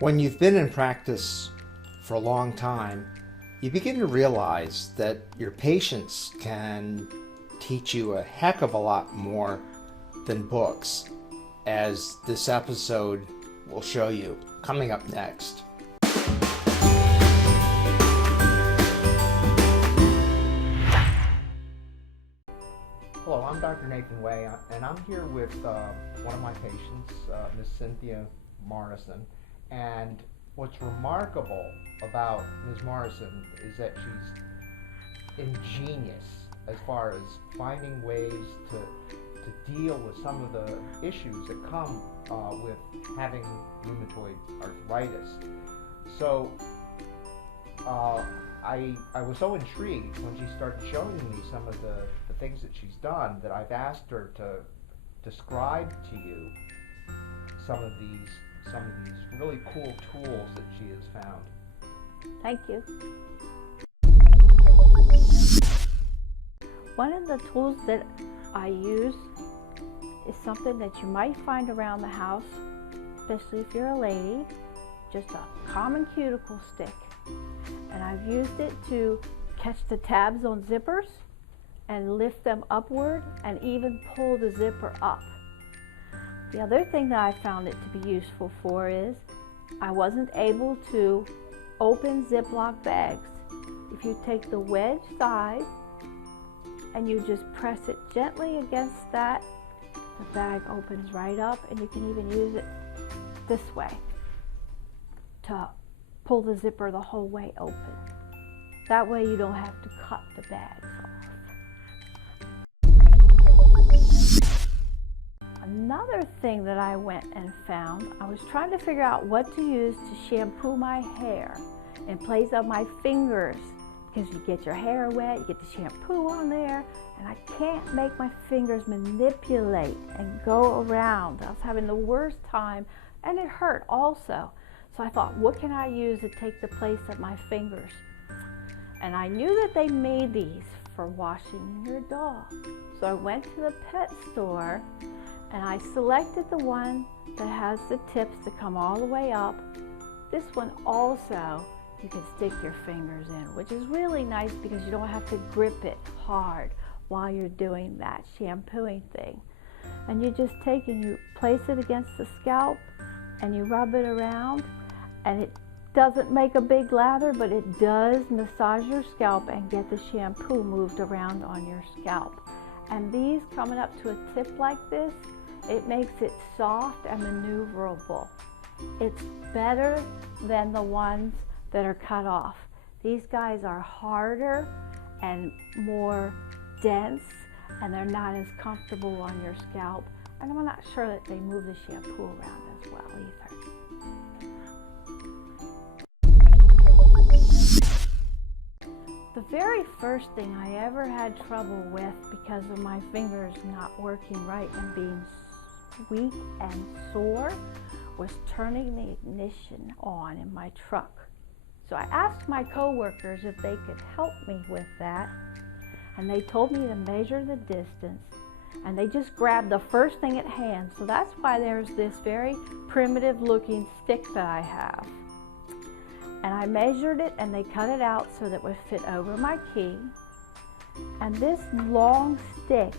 When you've been in practice for a long time, you begin to realize that your patients can teach you a heck of a lot more than books, as this episode will show you. Coming up next. Hello, I'm Dr. Nathan Way, and I'm here with one of my patients, Ms. Cynthia Morrison. And what's remarkable about Ms. Morrison is that she's ingenious as far as finding ways to deal with some of the issues that come with having rheumatoid arthritis. So I was so intrigued when she started showing me some of the things that she's done that I've asked her to describe to you some of these really cool tools that she has found. Thank you. One of the tools that I use is something that you might find around the house, especially if you're a lady, just a common cuticle stick. And I've used it to catch the tabs on zippers and lift them upward and even pull the zipper up. The other thing that I found it to be useful for is I wasn't able to open Ziploc bags. If you take the wedge side and you just press it gently against that, the bag opens right up, and you can even use it this way to pull the zipper the whole way open. That way you don't have to cut the bags off. Another thing that I went and found, I was trying to figure out what to use to shampoo my hair in place of my fingers, because you get your hair wet, you get the shampoo on there, and I can't make my fingers manipulate and go around. I was having the worst time, and it hurt also. So I thought, what can I use to take the place of my fingers? And I knew that they made these for washing your dog. So I went to the pet store and I selected the one that has the tips that come all the way up. This one also you can stick your fingers in, which is really nice because you don't have to grip it hard while you're doing that shampooing thing. And you just take and you place it against the scalp and you rub it around, and it doesn't make a big lather, but it does massage your scalp and get the shampoo moved around on your scalp. And these coming up to a tip like this, it makes it soft and maneuverable. It's better than the ones that are cut off. These guys are harder and more dense, and they're not as comfortable on your scalp. And I'm not sure that they move the shampoo around as well either. The very first thing I ever had trouble with because of my fingers not working right and being weak and sore was turning the ignition on in my truck. So I asked my coworkers if they could help me with that, and they told me to measure the distance, and they just grabbed the first thing at hand. So that's why there's this very primitive looking stick that I have. And I measured it, and they cut it out so that it would fit over my key. And this long stick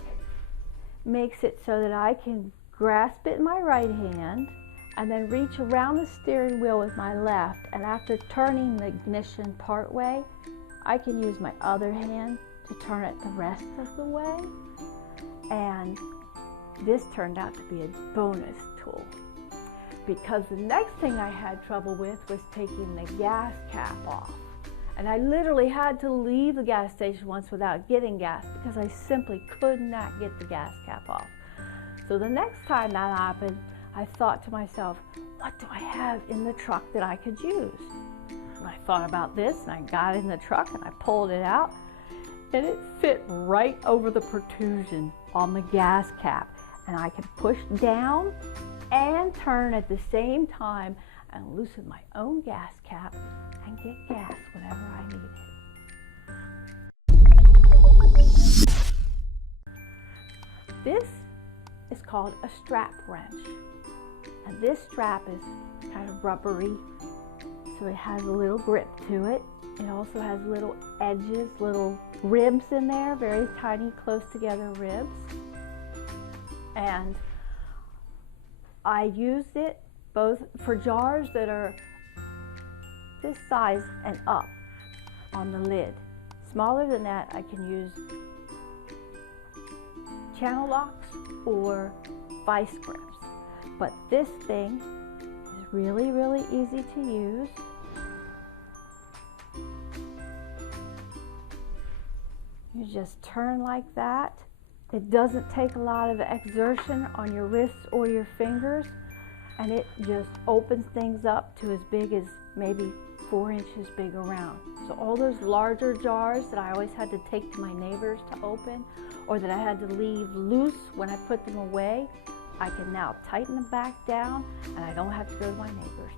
makes it so that I can grasp it in my right hand and then reach around the steering wheel with my left. And after turning the ignition part way, I can use my other hand to turn it the rest of the way. And this turned out to be a bonus tool, because the next thing I had trouble with was taking the gas cap off. And I literally had to leave the gas station once without getting gas because I simply could not get the gas cap off. So the next time that happened, I thought to myself, what do I have in the truck that I could use? And I thought about this, and I got in the truck and I pulled it out, and it fit right over the protrusion on the gas cap. And I could push down and turn at the same time and loosen my own gas cap and get gas whenever I need it. This is called a strap wrench. And this strap is kind of rubbery, so it has a little grip to it. It also has little edges, little ribs in there, very tiny, close together ribs. And I used it both for jars that are this size and up on the lid. Smaller than that, I can use channel locks or vice grips. But this thing is really, really easy to use. You just turn like that. It doesn't take a lot of exertion on your wrists or your fingers, and it just opens things up to as big as maybe 4 inches big around. So all those larger jars that I always had to take to my neighbors to open, or that I had to leave loose when I put them away, I can now tighten them back down, and I don't have to go to my neighbors.